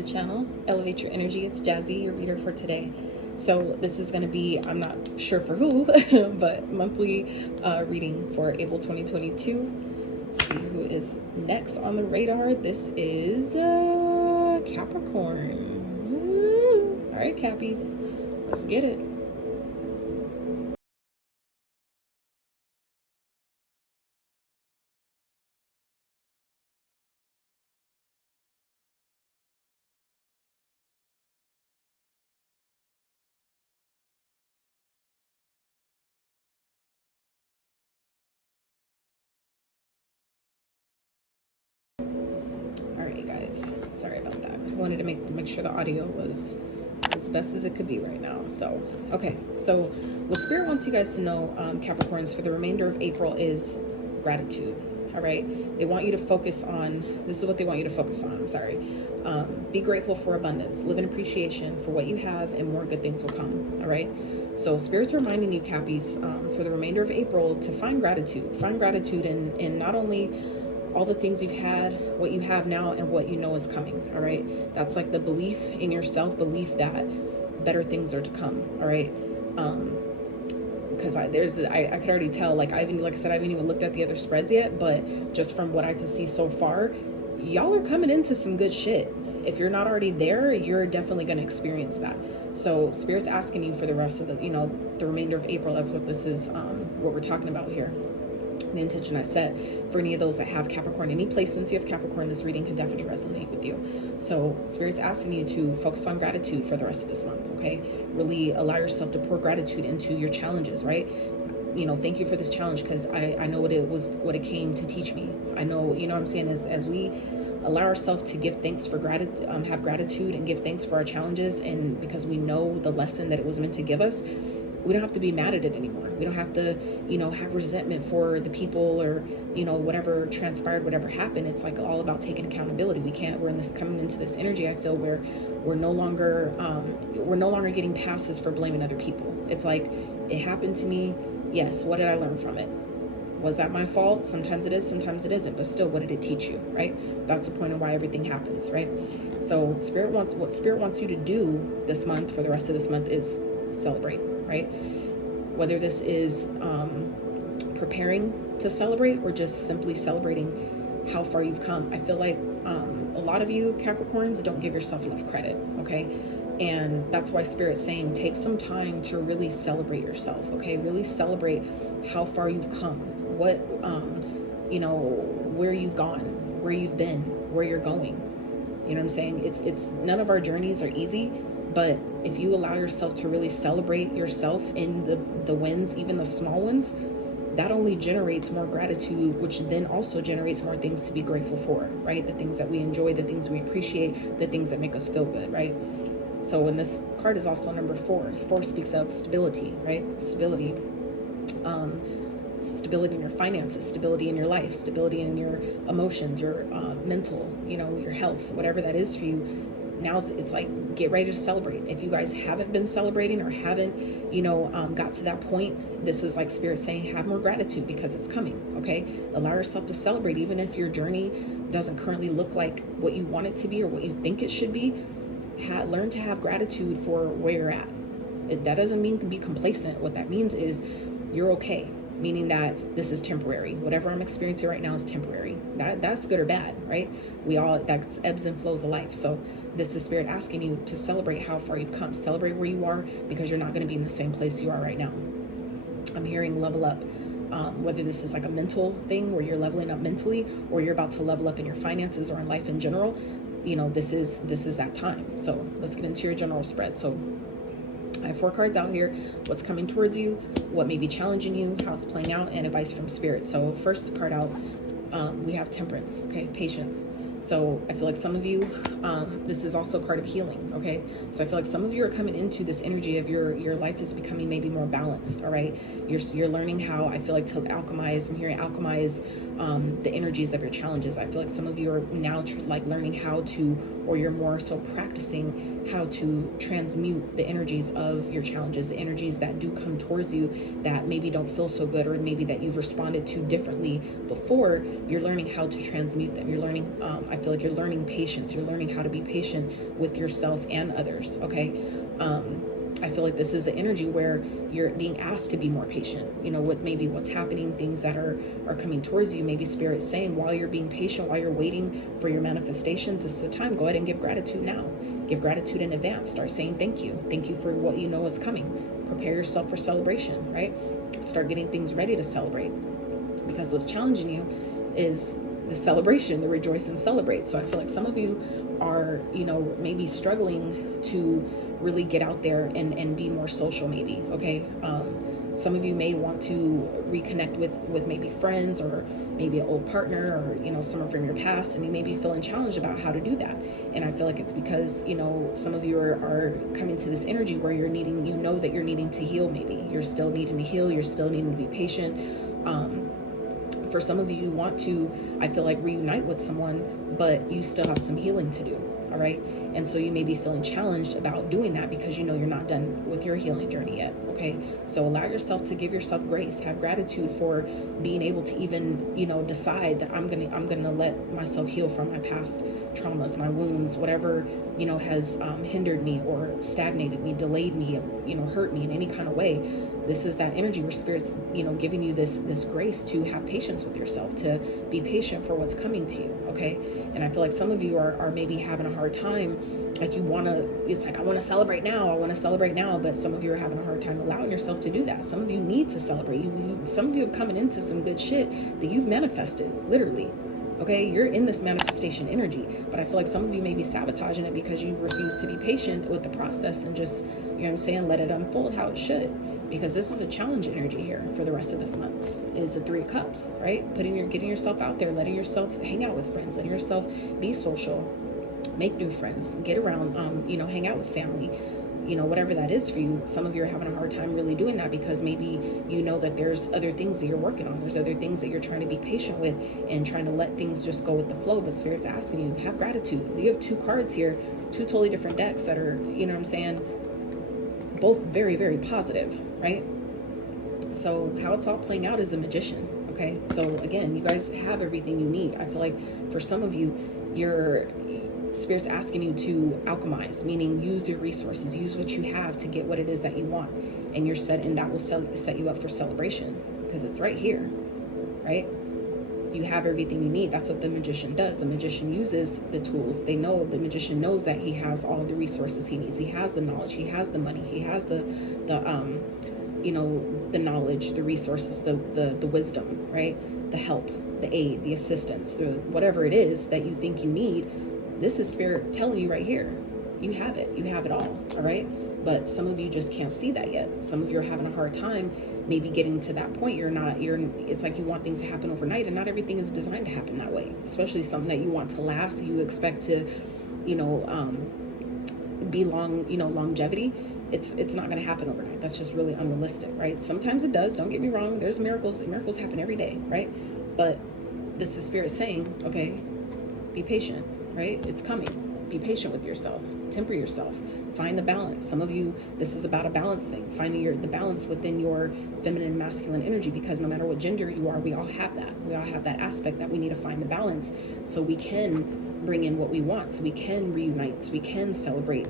the channel, Elevate Your Energy. It's Jazi, your reader for today. So this is going to be, I'm not sure for who, but monthly reading for April 2022. Let's see who is next on the radar. This is Capricorn. Woo. All right, Cappies, let's get it. Alright guys, sorry about that. I wanted to make sure the audio was as best as it could be right now. So, okay, so what Spirit wants you guys to know, Capricorns, for the remainder of April is gratitude. Alright, they want you to focus on, this is what they want you to focus on, I'm sorry. Be grateful for abundance, live in appreciation for what you have, and more good things will come. Alright, so Spirit's reminding you, Cappies, for the remainder of April to find gratitude. Find gratitude in not only all the things you've had, what you have now, and what you know is coming. All right, that's like the belief in yourself, belief that better things are to come. All right, because I could already tell, like I said, I haven't even looked at the other spreads yet, but just from what I can see so far, y'all are coming into some good shit. If you're not already there, you're definitely going to experience that. So Spirit's asking you for the rest of the, the remainder of April. That's what this is, what we're talking about here. The intention I set for any of those that have Capricorn, any placements you have Capricorn, this reading could definitely resonate with you. So Spirit's asking you to focus on gratitude for the rest of this month. Okay, really allow yourself to pour gratitude into your challenges, right? Thank you for this challenge, because I know what it came to teach me. I know, what I'm saying, as we allow ourselves to give thanks for have gratitude and give thanks for our challenges, and because we know the lesson that it was meant to give us, we don't have to be mad at it anymore. We don't have to, have resentment for the people or, whatever transpired, whatever happened. It's like all about taking accountability. We're coming into this energy, I feel, where we're no longer getting passes for blaming other people. It's like, it happened to me. Yes. What did I learn from it? Was that my fault? Sometimes it is, sometimes it isn't, but still, what did it teach you, right? That's the point of why everything happens, right? So what Spirit wants you to do this month, for the rest of this month, is celebrate. Right? Whether this is preparing to celebrate or just simply celebrating how far you've come. I feel like a lot of you Capricorns don't give yourself enough credit, okay? And that's why Spirit's saying take some time to really celebrate yourself, okay? Really celebrate how far you've come, what, where you've gone, where you've been, where you're going. You know what I'm saying? It's none of our journeys are easy. But if you allow yourself to really celebrate yourself in the wins, even the small ones, that only generates more gratitude, which then also generates more things to be grateful for, right? The things that we enjoy, the things we appreciate, the things that make us feel good, right? So, and this card is also number 4. 4 speaks of stability, right? Stability. Stability in your finances, stability in your life, stability in your emotions, your mental, your health, whatever that is for you. Now it's like, get ready to celebrate. If you guys haven't been celebrating or haven't, got to that point, this is like Spirit saying, have more gratitude because it's coming, okay? Allow yourself to celebrate, even if your journey doesn't currently look like what you want it to be or what you think it should be. Learn to have gratitude for where you're at. That doesn't mean to be complacent. What that means is you're okay, meaning that this is temporary. Whatever I'm experiencing right now is temporary. That's good or bad, right? That's ebbs and flows of life. So this is Spirit asking you to celebrate how far you've come. Celebrate where you are, because you're not going to be in the same place you are right now. I'm hearing level up. Whether this is like a mental thing where you're leveling up mentally, or you're about to level up in your finances or in life in general, this is that time. So let's get into your general spread. So I have 4 cards out here. What's coming towards you, what may be challenging you, how it's playing out, and advice from Spirit. So first card out, we have Temperance, okay, patience. So I feel like some of you, this is also a card of healing, okay? So I feel like some of you are coming into this energy of your life is becoming maybe more balanced, all right? You're learning how, I feel like, to alchemize. I'm hearing alchemize the energies of your challenges. I feel like some of you are now like learning how to, or you're more so practicing how to transmute the energies of your challenges, the energies that do come towards you that maybe don't feel so good, or maybe that you've responded to differently before. You're learning how to transmute them. You're learning, I feel like you're learning patience. You're learning how to be patient with yourself and others, okay? I feel like this is an energy where you're being asked to be more patient, you know, with maybe what's happening, things that are coming towards you. Maybe Spirit saying, while you're being patient, while you're waiting for your manifestations, this is the time. Go ahead and give gratitude now. Give gratitude in advance. Start saying thank you. Thank you for what you know is coming. Prepare yourself for celebration, right? Start getting things ready to celebrate, because what's challenging you is the celebration, the rejoice and celebrate. So I feel like some of you are, you know, maybe struggling to really get out there and be more social, maybe, okay? Some of you may want to reconnect with maybe friends, or maybe an old partner, or, you know, someone from your past, and you may be feeling challenged about how to do that. And I feel like it's because, you know, some of you are coming to this energy where you're needing, you know, that you're needing to heal. Maybe you're still needing to heal, you're still needing to be patient. For some of you, you want to, I feel like, reunite with someone, but you still have some healing to do, all right? And so you may be feeling challenged about doing that because you know you're not done with your healing journey yet, okay? So allow yourself to give yourself grace. Have gratitude for being able to even, you know, decide that I'm gonna let myself heal from my past traumas, my wounds, whatever, you know, has hindered me or stagnated me, delayed me, you know, hurt me in any kind of way. This is that energy where Spirit's, you know, giving you this grace to have patience with yourself, to be patient for what's coming to you, okay? And I feel like some of you are maybe having a hard time, like you want to, it's like, I want to celebrate now, but some of you are having a hard time allowing yourself to do that. Some of you need to celebrate. Some of you have coming into some good shit that you've manifested, literally. Okay, you're in this manifestation energy, but I feel like some of you may be sabotaging it because you refuse to be patient with the process and just, you know what I'm saying, let it unfold how it should. Because this is a challenge energy here for the rest of this month. It is the 3 of Cups, right? Getting yourself out there, letting yourself hang out with friends, letting yourself be social, make new friends, get around, you know, hang out with family, you know, whatever that is for you. Some of you are having a hard time really doing that because maybe you know that there's other things that you're working on. There's other things that you're trying to be patient with and trying to let things just go with the flow. But Spirit's asking you, have gratitude. You have 2 cards here, 2 totally different decks that are, you know what I'm saying, both very, very positive, right? So how it's all playing out is a magician, okay? So again, you guys have everything you need. I feel like for some of you, your Spirit's asking you to alchemize, meaning use your resources, use what you have to get what it is that you want. And you're set, and that will set you up for celebration because it's right here, right? You have everything you need. That's what the magician does. The magician uses the tools. The magician knows that he has all the resources he needs. He has the knowledge. He has the money. He has the you know, the knowledge, the resources, the wisdom, right? The help, the aid, the assistance, the whatever it is that you think you need. This is Spirit telling you right here. You have it. You have it all right? But some of you just can't see that yet. Some of you are having a hard time maybe getting to that point. It's like you want things to happen overnight, and not everything is designed to happen that way, especially something that you want to last, that you expect to, you know, be long, you know, longevity. It's not going to happen overnight. That's just really unrealistic, right? Sometimes it does. Don't get me wrong. There's miracles. Miracles happen every day, right? But this is Spirit saying, okay, be patient, right? It's coming. Be patient with yourself. Temper yourself. Find the balance. Some of you, this is about a balance thing. Finding the balance within your feminine and masculine energy, because no matter what gender you are, we all have that. We all have that aspect that we need to find the balance so we can bring in what we want, so we can reunite, so we can celebrate,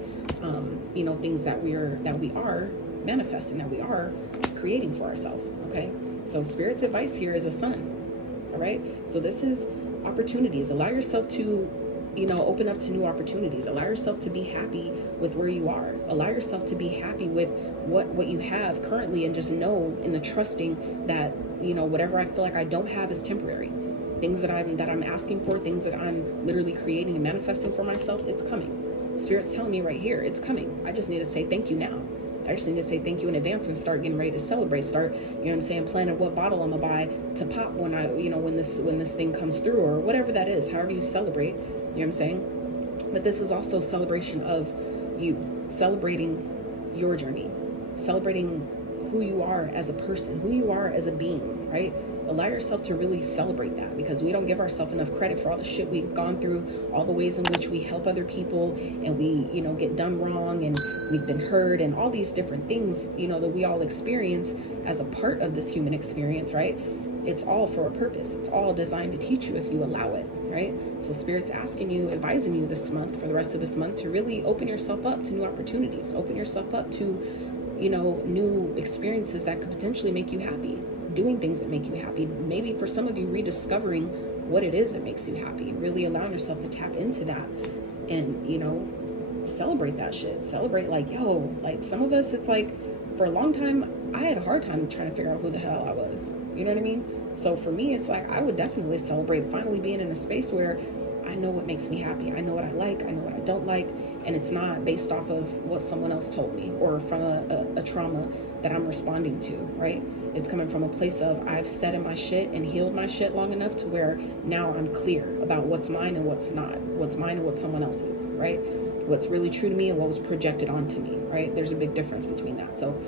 you know, things that we are manifesting, that we are creating for ourselves, okay? So Spirit's advice here is a sun, all right? So this is opportunities. Allow yourself to, you know, open up to new opportunities. Allow yourself to be happy with where you are. Allow yourself to be happy with what you have currently, and just know in the trusting that, you know, whatever I feel like I don't have is temporary. Things that I'm asking for, things that I'm literally creating and manifesting for myself, it's coming. Spirit's telling me right here, it's coming. I just need to say thank you now. I just need to say thank you in advance and start getting ready to celebrate. Start, you know what I'm saying, planning what bottle I'm gonna buy to pop when this thing comes through, or whatever that is, however you celebrate, you know what I'm saying? But this is also a celebration of you, celebrating your journey, celebrating who you are as a person, who you are as a being, right? Allow yourself to really celebrate that, because we don't give ourselves enough credit for all the shit we've gone through, all the ways in which we help other people and we, you know, get done wrong and we've been hurt and all these different things, you know, that we all experience as a part of this human experience, right? It's all for a purpose. It's all designed to teach you if you allow it, right? So Spirit's asking you, advising you this month, for the rest of this month, to really open yourself up to new opportunities, open yourself up to, you know, new experiences that could potentially make you happy, doing things that make you happy. Maybe for some of you, rediscovering what it is that makes you happy, really allowing yourself to tap into that and, you know, celebrate that shit. Celebrate, like, yo, like some of us, it's like, for a long time, I had a hard time trying to figure out who the hell I was. You know what I mean? So for me, it's like, I would definitely celebrate finally being in a space where I know what makes me happy. I know what I like. I know what I don't like. And it's not based off of what someone else told me or from a trauma that I'm responding to, right? It's coming from a place of, I've sat in my shit and healed my shit long enough to where now I'm clear about what's mine and what's not, what's mine and what's someone else's, right? What's really true to me and what was projected onto me, right? There's a big difference between that. So,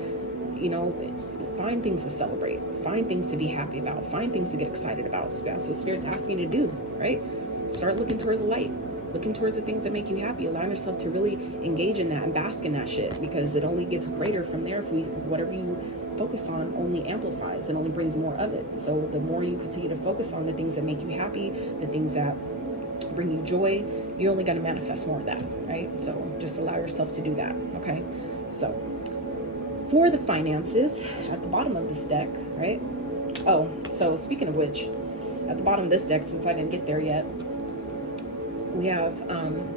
you know, it's find things to celebrate, find things to be happy about, find things to get excited about. So that's what Spirit's asking you to do, right? Start looking towards the light, looking towards the things that make you happy, allowing yourself to really engage in that and bask in that shit, because it only gets greater from there. If whatever you focus on only amplifies and only brings more of it. So the more you continue to focus on the things that make you happy, the things that bring you joy, you're only going to manifest more of that, right? So just allow yourself to do that, okay? So for the finances, at the bottom of this deck, right? Oh, so speaking of which, at the bottom of this deck, since I didn't get there yet, we have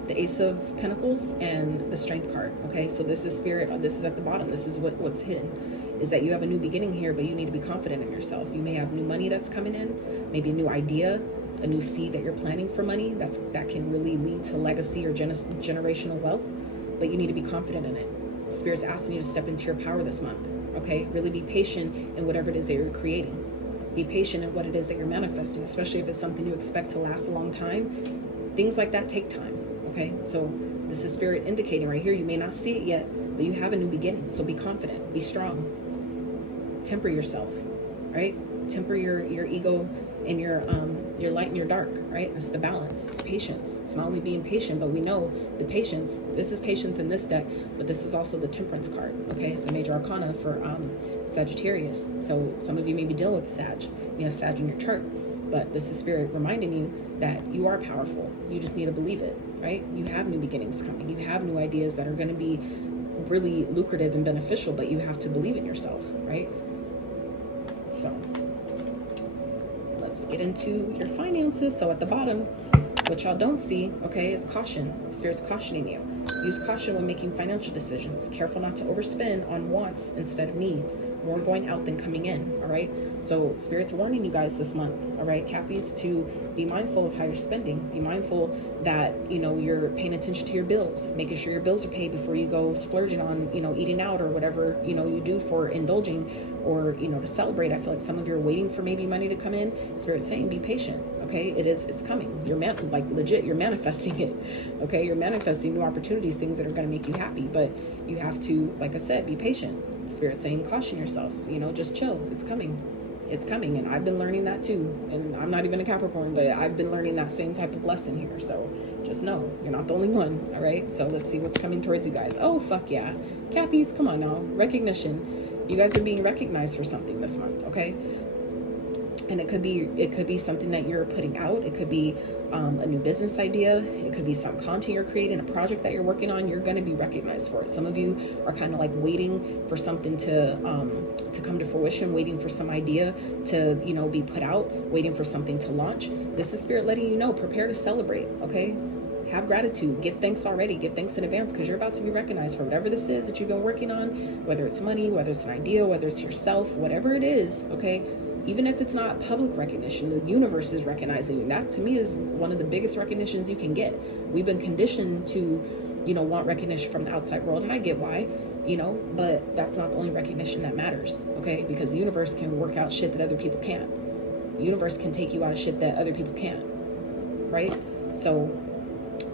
the Ace of Pentacles and the Strength card, okay? So this is Spirit, this is at the bottom, this is what's hidden, is that you have a new beginning here, but you need to be confident in yourself. You may have new money that's coming in, maybe a new idea, a new seed that you're planting for money that can really lead to legacy or generational wealth, but you need to be confident in it. Spirit's asking you to step into your power this month, okay? Really be patient in whatever it is that you're creating. Be patient in what it is that you're manifesting, especially if it's something you expect to last a long time. Things like that take time, okay? So this is Spirit indicating right here, you may not see it yet, but you have a new beginning. So be confident, be strong, temper yourself, right? Temper your ego and your light and your dark, right? It's the balance, patience. It's not only being patient, but we know the patience. This is patience in this deck, but this is also the Temperance card, okay? It's the major arcana for Sagittarius. So some of you may be dealing with Sag. You have Sag in your chart, but this is Spirit reminding you that you are powerful. You just need to believe it, right? You have new beginnings coming. You have new ideas that are going to be really lucrative and beneficial, but you have to believe in yourself, right? So let's get into your finances. So at the bottom, what y'all don't see, okay, is caution. Spirit's cautioning you. Use caution when making financial decisions. Careful not to overspend on wants instead of needs. More going out than coming in, all right? So Spirit's warning you guys this month, all right, Cappies, to be mindful of how you're spending. Be mindful that, you know, you're paying attention to your bills, making sure your bills are paid before you go splurging on, you know, eating out or whatever, you know, you do for indulging or, you know, to celebrate. I feel like some of you are waiting for maybe money to come in. Spirit's saying be patient, okay? It's coming. You're like legit, you're manifesting it, okay? You're manifesting new opportunities, things that are going to make you happy, but you have to, like I said, be patient. Spirit's saying caution yourself, you know, just chill. It's coming. It's coming. And I've been learning that too. And I'm not even a Capricorn, but I've been learning that same type of lesson here. So just know you're not the only one. All right. So let's see what's coming towards you guys. Oh, fuck yeah. Cappies, come on now. Recognition. You guys are being recognized for something this month. Okay. And it could be something that you're putting out. It could be a new business idea. It could be some content you're creating, a project that you're working on. You're going to be recognized for it. Some of you are kind of like waiting for something to come to fruition, waiting for some idea to, you know, be put out, waiting for something to launch. This is Spirit letting you know, prepare to celebrate, okay? Have gratitude, give thanks already, give thanks in advance, because you're about to be recognized for whatever this is that you've been working on, whether it's money, whether it's an idea, whether it's yourself, whatever it is, okay? Even if it's not public recognition, the universe is recognizing you. That to me is one of the biggest recognitions you can get. We've been conditioned to, you know, want recognition from the outside world, and I get why, you know, but that's not the only recognition that matters, okay? Because the universe can work out shit that other people can't. The universe can take you out of shit that other people can't, right? So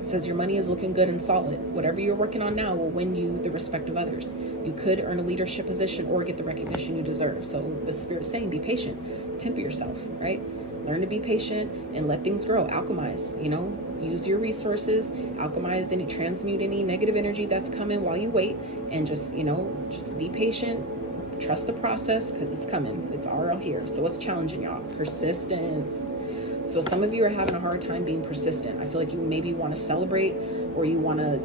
It says your money is looking good and solid. Whatever you're working on now will win you the respect of others. You could earn a leadership position or get the recognition you deserve. So the Spirit's saying, be patient, temper yourself, right? Learn to be patient and let things grow. Alchemize, use your resources, alchemize and transmute any negative energy that's coming while you wait, and just be patient. Trust the process, because it's coming. It's all here. So what's challenging y'all? Persistence. So some of you are having a hard time being persistent. I feel like you maybe want to celebrate, or you want to,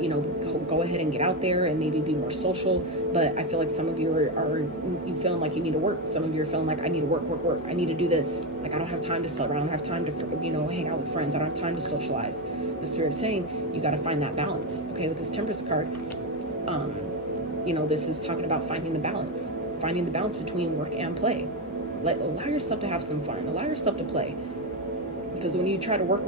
go ahead and get out there and maybe be more social. But I feel like some of you are you feeling like you need to work. Some of you are feeling like, I need to work. I need to do this. Like, I don't have time to celebrate. I don't have time to, hang out with friends. I don't have time to socialize. The Spirit's saying you got to find that balance. Okay, with this Temperance card, this is talking about finding the balance between work and play. Allow yourself to have some fun. Allow yourself to play. Because when you try to work,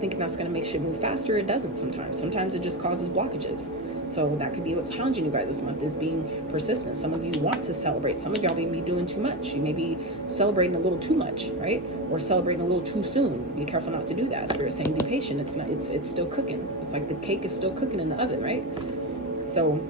thinking that's going to make shit move faster, it doesn't sometimes. Sometimes it just causes blockages. So that could be what's challenging you guys this month, is being persistent. Some of you want to celebrate. Some of y'all may be doing too much. You may be celebrating a little too much, right? Or celebrating a little too soon. Be careful not to do that. Spirit's saying, be patient. It's still cooking. It's like the cake is still cooking in the oven, right? So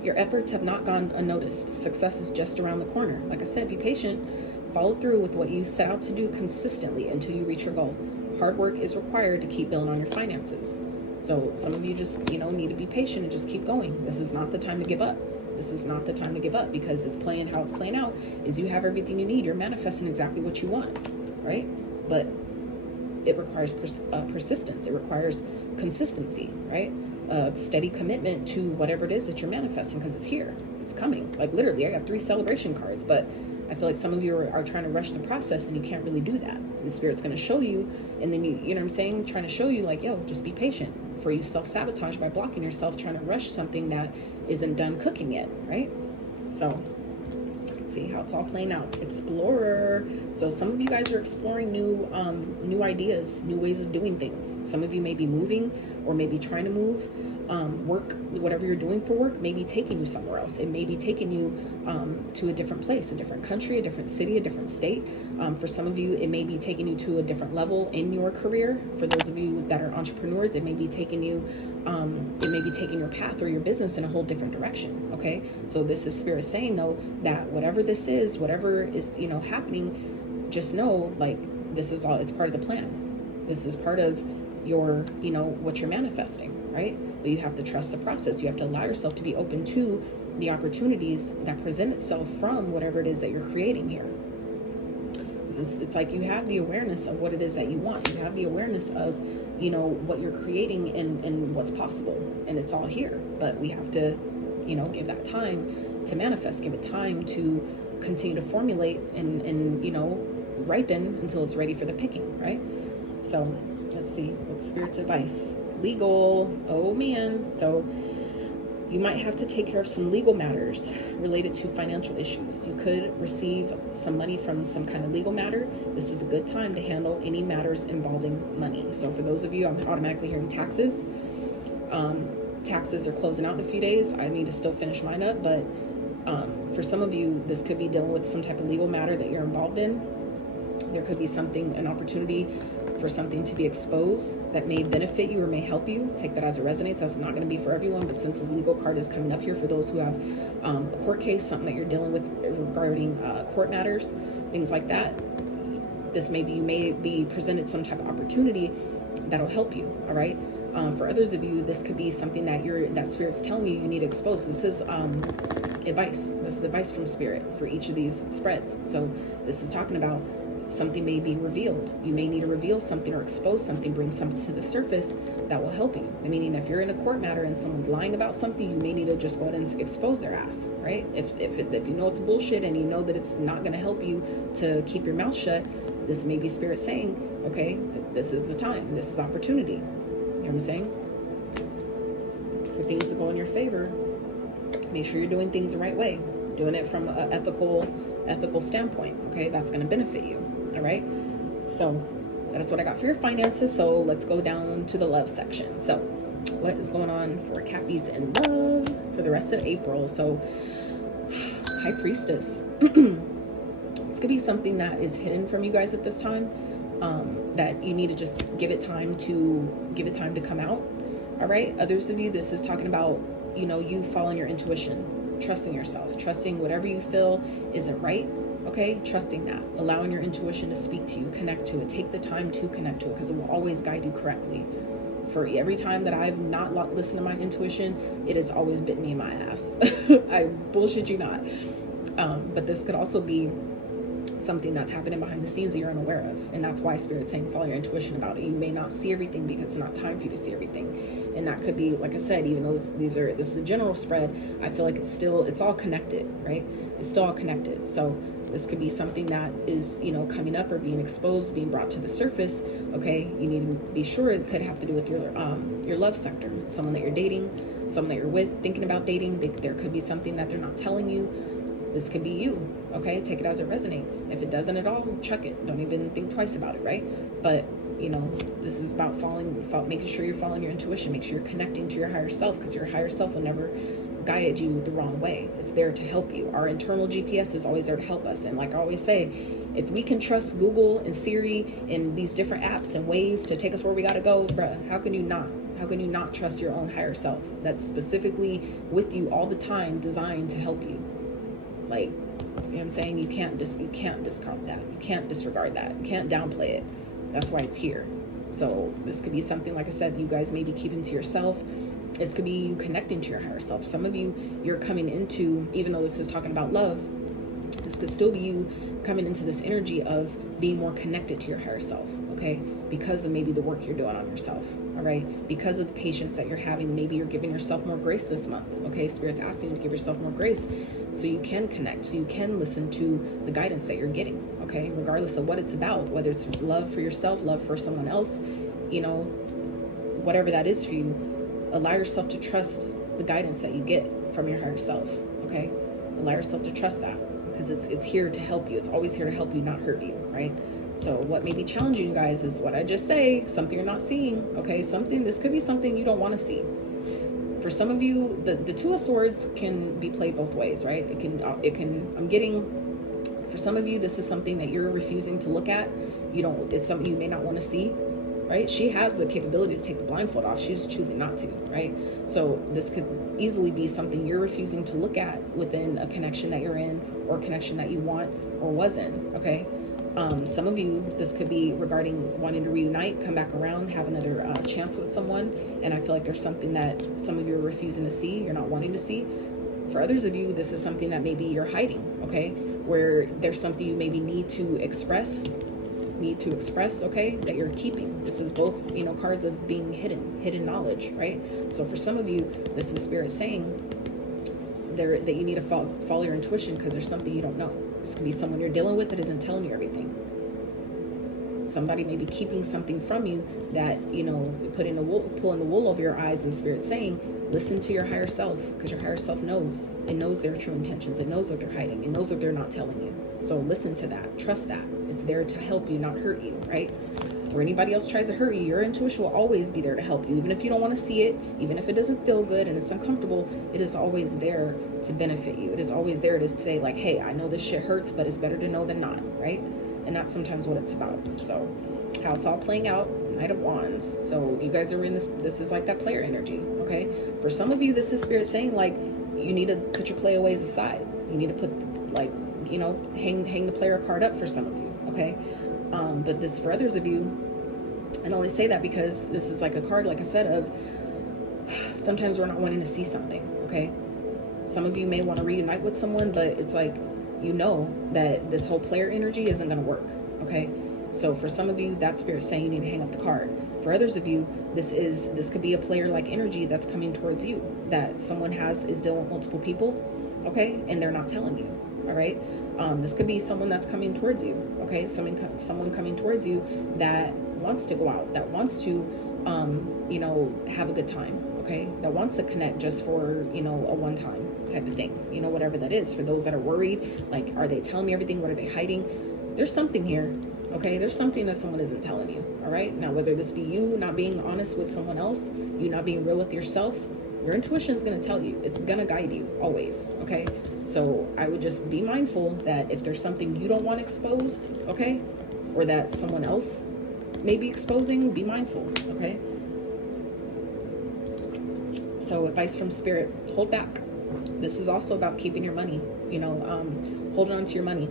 your efforts have not gone unnoticed. Success is just around the corner. Like I said, be patient. Follow through with what you set out to do consistently until you reach your goal. Hard work is required to keep building on your finances. So some of you just, need to be patient and just keep going. This is not the time to give up. This is not the time to give up, because it's playing how it's playing out is you have everything you need. You're manifesting exactly what you want, right? But it requires persistence. It requires consistency, right? Steady commitment to whatever it is that you're manifesting, because it's here. It's coming. Like, literally, I got 3 celebration cards, but I feel like some of you are trying to rush the process, and you can't really do that. And Spirit's going to show you, and then you know what I'm saying? Trying to show you, like, yo, just be patient. For you self-sabotage by blocking yourself, trying to rush something that isn't done cooking yet, right? So let's see how it's all playing out. Explorer. So some of you guys are exploring new ideas, new ways of doing things. Some of you may be moving, or maybe trying to move. Work, whatever you're doing for work, may be taking you somewhere else. It may be taking you to a different place, a different country, a different city, a different state. For some of you, it may be taking you to a different level in your career. For those of you that are entrepreneurs, it may be taking you, your path or your business in a whole different direction. Okay, so this is Spirit saying, though, that whatever this is, whatever is happening, just know, like, this is all, it's part of the plan. This is part of your, what you're manifesting, right? But you have to trust the process. You have to allow yourself to be open to the opportunities that present itself from whatever it is that you're creating here. It's like you have the awareness of what it is that you want. You have the awareness of, what you're creating and what's possible. And it's all here. But we have to, give that time to manifest, give it time to continue to formulate and ripen until it's ready for the picking, right? So let's see, what's Spirit's advice? Legal. Oh man. So you might have to take care of some legal matters related to financial issues. You could receive some money from some kind of legal matter. This is a good time to handle any matters involving money. So for those of you, I'm automatically hearing taxes. Taxes are closing out in a few days. I need to still finish mine up, but for some of you, this could be dealing with some type of legal matter that you're involved in. There could be an opportunity for something to be exposed that may benefit you or may help you. Take that as it resonates. That's not going to be for everyone, but since this legal card is coming up here, for those who have a court case, something that you're dealing with regarding court matters, things like that, you may be presented some type of opportunity that'll help you. All right. For others of you, this could be something that Spirit's telling you need to expose. This is advice. This is advice from Spirit for each of these spreads. So this is talking about something may be revealed. You may need to reveal something or expose something, bring something to the surface that will help you. Meaning, if you're in a court matter and someone's lying about something, you may need to just go ahead and expose their ass, right? If you know it's bullshit and you know that it's not going to help you to keep your mouth shut, this may be Spirit saying, okay, this is the time, this is the opportunity. You know what I'm saying? For things to go in your favor, make sure you're doing things the right way, doing it from an ethical standpoint. Okay, that's going to benefit you. All right, so that is what I got for your finances. So let's go down to the love section. So what is going on for Cappies in love for the rest of April? So High Priestess. This could be something that is hidden from you guys at this time, that you need to just give it time to come out. All right. Others of you, this is talking about, you know, you following your intuition, trusting yourself, trusting whatever you feel isn't right. Okay. Trusting that, allowing your intuition to speak to you, connect to it, take the time to connect to it, because it will always guide you correctly. For every time that I've not listened to my intuition, it has always bit me in my ass. I bullshit you not. But this could also be something that's happening behind the scenes that you're unaware of, and that's why Spirit's saying follow your intuition about it. You may not see everything because it's not time for you to see everything, and that could be, like I said, even though this is a general spread, I feel like it's all connected, right? It's still all connected. So this could be something that is, you know, coming up or being exposed, being brought to the surface. Okay, you need to be sure it could have to do with your love sector, someone that you're dating, someone that you're with, thinking about dating. There could be something that they're not telling you. This could be you. Okay, take it as it resonates. If it doesn't at all, chuck it. Don't even think twice about it, right? But, you know, this is about making sure you're following your intuition. Make sure you're connecting to your higher self, because your higher self will never guide you the wrong way. It's there to help you. Our internal GPS is always there to help us. And like I always say, if we can trust Google and Siri and these different apps and ways to take us where we got to go, bruh, how can you not? How can you not trust your own higher self that's specifically with you all the time, designed to help you? Like, you know what I'm saying? You can't discount that. You can't disregard that. You can't downplay it. That's why it's here. So this could be something, like I said, you guys may be keeping to yourself. This could be you connecting to your higher self. Some of you, you're coming into, even though this is talking about love, this could still be you coming into this energy of being more connected to your higher self, okay? Because of maybe the work you're doing on yourself, all right? Because of the patience that you're having, maybe you're giving yourself more grace this month, okay? Spirit's asking you to give yourself more grace so you can connect, so you can listen to the guidance that you're getting, okay? Regardless of what it's about, whether it's love for yourself, love for someone else, you know, whatever that is for you, allow yourself to trust the guidance that you get from your higher self, okay? Allow yourself to trust that, because it's here to help you. It's always here to help you, not hurt you, right? So what may be challenging you guys is what I just say, something you're not seeing, okay? This could be something you don't want to see. For some of you, the Two of Swords can be played both ways, right? I'm getting, for some of you, this is something that you're refusing to look at. It's something you may not want to see, right? She has the capability to take the blindfold off. She's choosing not to, right? So this could easily be something you're refusing to look at within a connection that you're in, or a connection that you want or was in, okay? Some of you, this could be regarding wanting to reunite, come back around, have another chance with someone. And I feel like there's something that some of you are refusing to see, you're not wanting to see. For others of you, this is something that maybe you're hiding, okay? Where there's something you maybe need to express, okay, that you're keeping. This is both, you know, cards of being hidden knowledge, right? So for some of you, this is Spirit saying that you need to follow your intuition, because there's something you don't know. This could be someone you're dealing with that isn't telling you everything. Somebody may be keeping something from you that, you know, pulling the wool over your eyes, and Spirit saying, listen to your higher self, because your higher self knows. It knows their true intentions. It knows what they're hiding. It knows what they're not telling you. So listen to that. Trust that. It's there to help you, not hurt you, right? Or anybody else tries to hurt you, your intuition will always be there to help you. Even if you don't want to see it, even if it doesn't feel good and it's uncomfortable, it is always there to benefit you. It is always there to say, like, hey, I know this shit hurts, but it's better to know than not, right? And that's sometimes what it's about. So how it's all playing out, Knight of Wands. So you guys are in this is like that player energy, okay? For some of you, this is Spirit saying, like, you need to put your playaways aside. You need to put, like, you know, hang the player card up for some of you, okay? But this, for others of you, and I only say that because this is like a card, like I said, of sometimes we're not wanting to see something, okay? Some of you may want to reunite with someone, but it's like, you know that this whole player energy isn't going to work, okay? So for some of you, that's Spirit saying you need to hang up the card. For others of you, this could be a player-like energy that's coming towards you, that someone is dealing with multiple people, okay? And they're not telling you, all right? This could be someone that's coming towards you, okay? Someone coming towards you that wants to go out, that wants to, you know, have a good time, okay? That wants to connect just for, you know, a one-time type of thing, you know, whatever that is. For those that are worried, like, are they telling me everything? What are they hiding? There's something here, okay? There's something that someone isn't telling you, all right? Now, whether this be you not being honest with someone else, you not being real with yourself, your intuition is going to tell you. It's going to guide you always, okay? So I would just be mindful that if there's something you don't want exposed, okay, or that someone else may be exposing, be mindful, okay? So advice from Spirit, hold back. This is also about keeping your money, holding on to your money.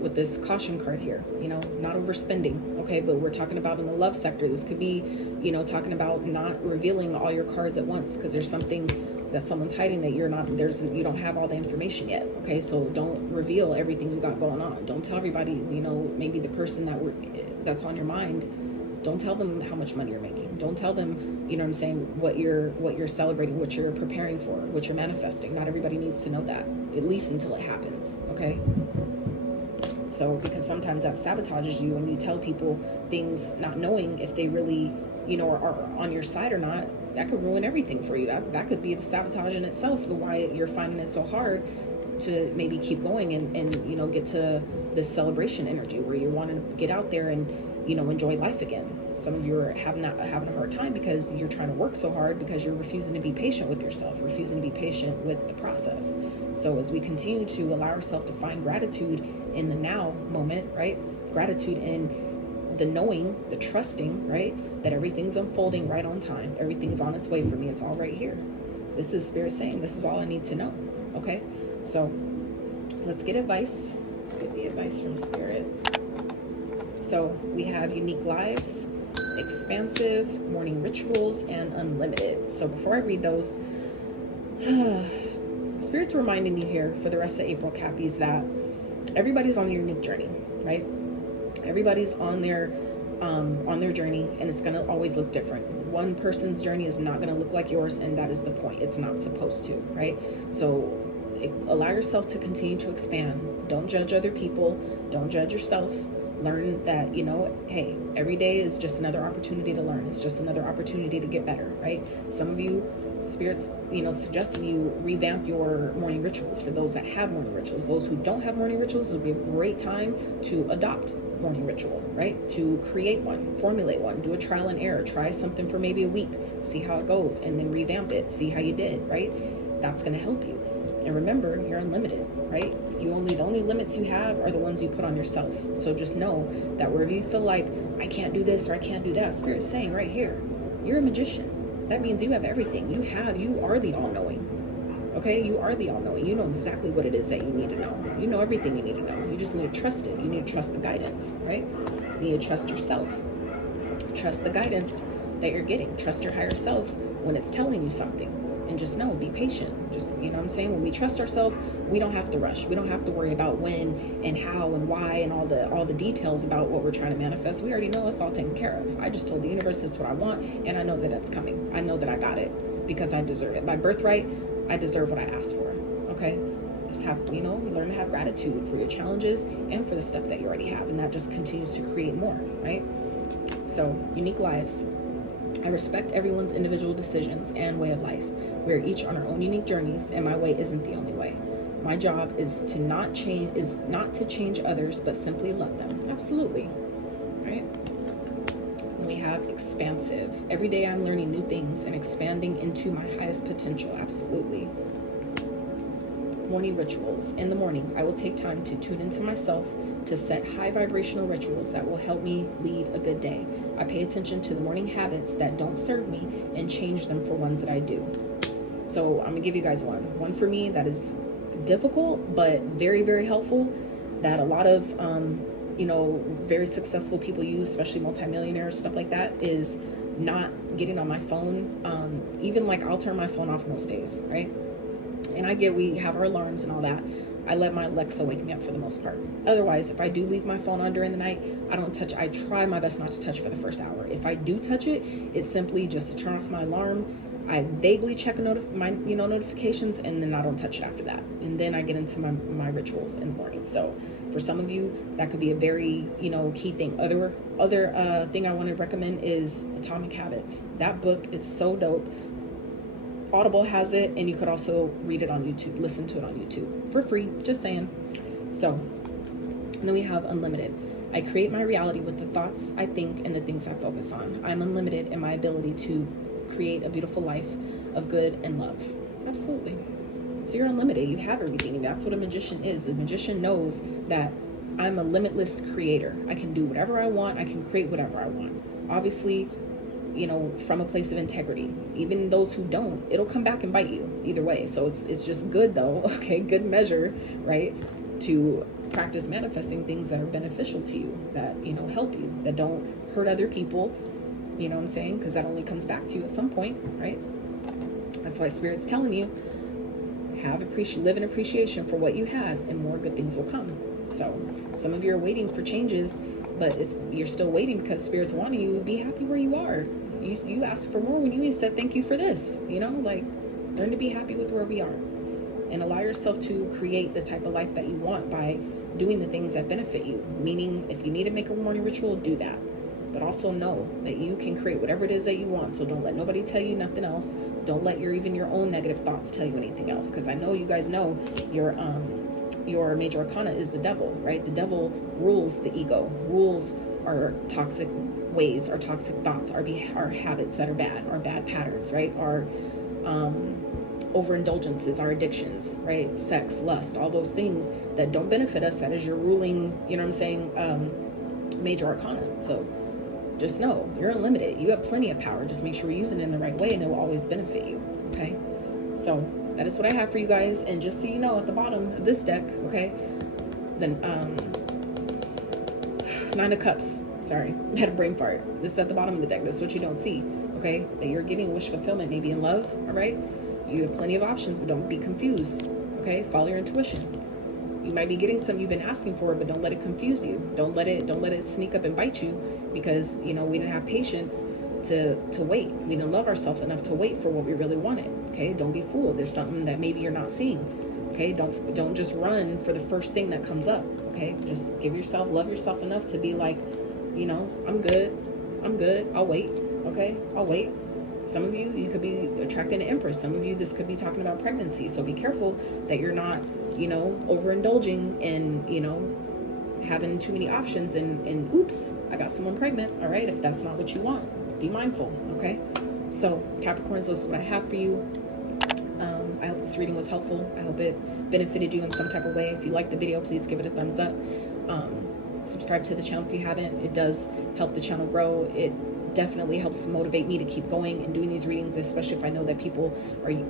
With this caution card here, not overspending, okay? But we're talking about in the love sector. This could be, talking about not revealing all your cards at once, because there's something that someone's hiding that you don't have all the information yet, okay? So don't reveal everything you got going on. Don't tell everybody, maybe the person that's on your mind, don't tell them how much money you're making. Don't tell them, what you're celebrating, what you're preparing for, what you're manifesting. Not everybody needs to know that, at least until it happens, okay? So, because sometimes that sabotages you when you tell people things not knowing if they really, are on your side or not. That could ruin everything for you. That could be the sabotage in itself, of why you're finding it so hard to maybe keep going and get to this celebration energy where you want to get out there and, enjoy life again. Some of you are having a hard time because you're trying to work so hard, because you're refusing to be patient with yourself, refusing to be patient with the process. So as we continue to allow ourselves to find gratitude in the now moment, right? Gratitude in the knowing, the trusting, right? That everything's unfolding right on time. Everything's on its way for me. It's all right here. This is Spirit saying, this is all I need to know. Okay? So let's get advice. Let's get the advice from Spirit. So we have unique lives, expansive, morning rituals, and unlimited. So before I read those, Spirit's reminding you here for the rest of April, Cappies, that everybody's on their unique journey, right? Everybody's on their journey, and it's going to always look different. One person's journey is not going to look like yours, and that is the point. It's not supposed to, right? So allow yourself to continue to expand. Don't judge other people. Don't judge yourself. Learn that, hey, every day is just another opportunity to learn. It's just another opportunity to get better, right? Some of you, Spirit's, suggesting you revamp your morning rituals. For those that have morning rituals, those who don't have morning rituals, it'll be a great time to adopt morning ritual, right? To create one, formulate one, do a trial and error, try something for maybe a week, see how it goes, and then revamp it, see how you did, right? That's going to help you. And remember, you're unlimited, right? The only limits you have are the ones you put on yourself. So just know that wherever you feel like, I can't do this or I can't do that, Spirit's saying right here, you're a magician. That means you have everything. You are the all-knowing. Okay? You are the all-knowing. You know exactly what it is that you need to know. You know everything you need to know. You just need to trust it. You need to trust the guidance, right? You need to trust yourself. Trust the guidance that you're getting. Trust your higher self when it's telling you something. And just know, be patient. Just, what I'm saying? When we trust ourselves, we don't have to rush. We don't have to worry about when and how and why and all the details about what we're trying to manifest. We already know it's all taken care of. I just told the universe that's what I want, and I know that it's coming. I know that I got it because I deserve it. By birthright, I deserve what I asked for. Okay? Just have, learn to have gratitude for your challenges and for the stuff that you already have, and that just continues to create more, right? So, unique lives. I respect everyone's individual decisions and way of life. We are each on our own unique journeys, and my way isn't the only way. My job is not to change others, but simply love them. Absolutely. Right? And we have expansive. Every day I'm learning new things and expanding into my highest potential. Absolutely. Morning rituals. In the morning, I will take time to tune into myself, to set high vibrational rituals that will help me lead a good day. I pay attention to the morning habits that don't serve me and change them for ones that I do. So I'm gonna give you guys one for me that is difficult but very, very helpful, that a lot of very successful people use, especially multimillionaires, stuff like that, is not getting on my phone. Even like I'll turn my phone off most days, right? And we have our alarms and all that. I let my Alexa wake me up for the most part. Otherwise, if I do leave my phone on during the night, I don't touch. I try my best not to touch for the first hour. If I do touch it, it's simply just to turn off my alarm. I vaguely check my notifications, and then I don't touch it after that. And then I get into my rituals in the morning. So for some of you, that could be a very, key thing. Other thing I want to recommend is Atomic Habits. That book is so dope. Audible has it, and you could also read it on YouTube, listen to it on YouTube for free, just saying. So, and then we have unlimited. I create my reality with the thoughts I think and the things I focus on. I'm unlimited in my ability to create a beautiful life of good and love. Absolutely. So you're unlimited. You have everything. And that's what a magician is. A magician knows that I'm a limitless creator. I can do whatever I want. I can create whatever I want. Obviously, you know, from a place of integrity. Even those who don't, it'll come back and bite you either way. So it's just good though, okay, good measure, right, to practice manifesting things that are beneficial to you, that, you know, help you, that don't hurt other people, you know what I'm saying? Because that only comes back to you at some point, right? That's why Spirit's telling you, live in appreciation for what you have, and more good things will come. So some of you are waiting for changes, but you're still waiting because Spirit's wanting you to be happy where you are. You asked for more when you said thank you for this, you know, like, learn to be happy with where we are, and allow yourself to create the type of life that you want by doing the things that benefit you. Meaning, if you need to make a morning ritual, do that. But also know that you can create whatever it is that you want. So don't let nobody tell you nothing else. Don't let even your own negative thoughts tell you anything else. Because I know you guys know your major arcana is the devil, right? The devil rules the ego, rules our toxic ways, our toxic thoughts, our habits that are bad, our bad patterns, right? Our overindulgences, our addictions, right? Sex, lust, all those things that don't benefit us. That is your ruling, you know what I'm saying, major arcana. So just know you're unlimited. You have plenty of power. Just make sure you're using it in the right way, and it will always benefit you. Okay, so that is what I have for you guys. And just so you know, at the bottom of this deck, okay, then Nine of Cups. Sorry, I had a brain fart. This is at the bottom of the deck. That's what you don't see. Okay, that you're getting wish fulfillment, maybe in love. All right, you have plenty of options, but don't be confused. Okay, follow your intuition. You might be getting some you've been asking for, but don't let it confuse you. Don't let it sneak up and bite you, because, you know, we didn't have patience to wait. We didn't love ourselves enough to wait for what we really wanted. Okay, don't be fooled. There's something that maybe you're not seeing. Okay, don't just run for the first thing that comes up. Okay, just love yourself enough to be like, you know, I'm good, I'll wait. Okay, I'll wait. Some of you could be attracting an empress. Some of you, this could be talking about pregnancy. So be careful that you're not, you know, overindulging and, you know, having too many options and oops, I got someone pregnant. All right, if that's not what you want, be mindful. Okay, so Capricorns, this is what I have for you. I hope this reading was helpful. I hope it benefited you in some type of way. If you liked the video, please give it a thumbs up. Subscribe to the channel if you haven't. It does help the channel grow. It definitely helps motivate me to keep going and doing these readings, especially if I know that people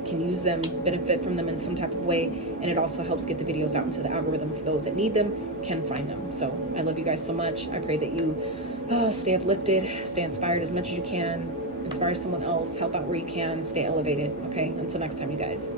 can use them, benefit from them in some type of way. And it also helps get the videos out into the algorithm for those that need them, can find them. So I love you guys so much. I pray that you stay uplifted, stay inspired as much as you can, inspire someone else, help out where you can, stay elevated. Okay, until next time, you guys.